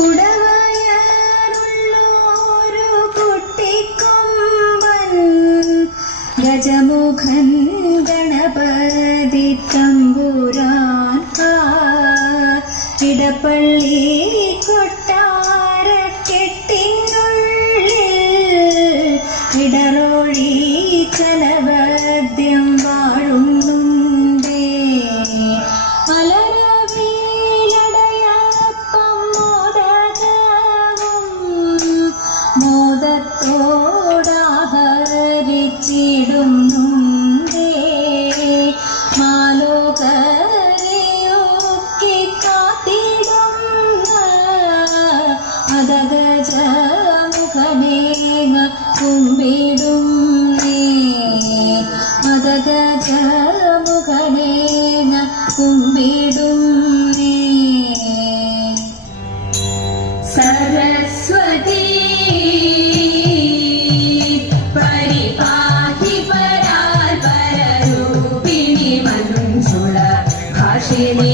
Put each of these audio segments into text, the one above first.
ഉടവയാറുള്ളോരു കുട്ടിക്കൊമ്പൻ ഗജമുഖൻ ഗണപതി തമ്പുരാൻ ഇടപ്പള്ളി കൊട്ടാര കെട്ടിനുള്ളിൽ ഇടറോഴി കലവ Amen.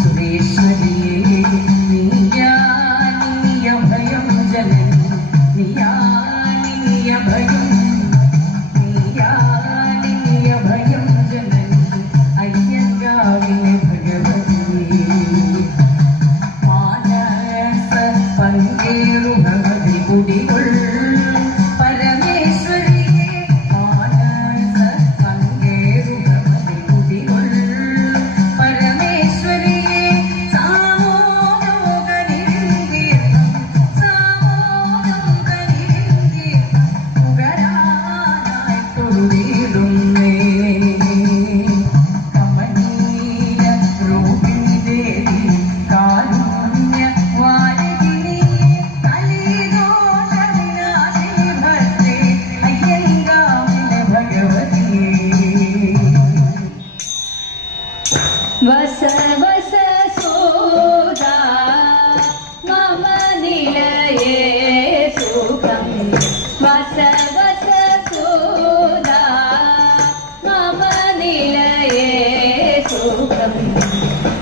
സുരേശ്വരിയേ നീയാ നീയ ഭയം ജനനി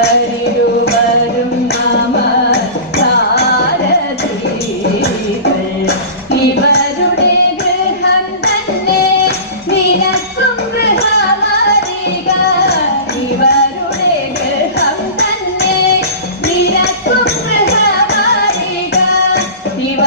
അവരിരുവരും നമ താരതീകൾ ഇവരുടെ ഗൃഹം തന്നെ നിരക്കും ഗൃഹമറിക ഇവരുടെ ഗൃഹം തന്നെ നിരക്കും ഗൃഹമറിക ഇവ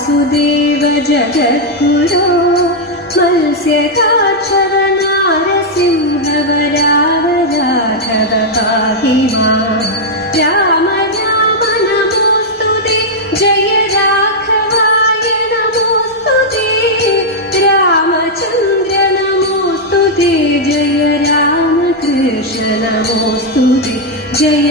वासुदेव जगद्गुरो मत्स्यकाक्षव नारसिंहवराव राघव पाहि माम् राम राम नमोऽस्तु ते जय राघवाय नमोऽस्तु ते। रामचन्द्र नमोऽस्तु ते जय रामकृष्ण नमोऽस्तु ते जय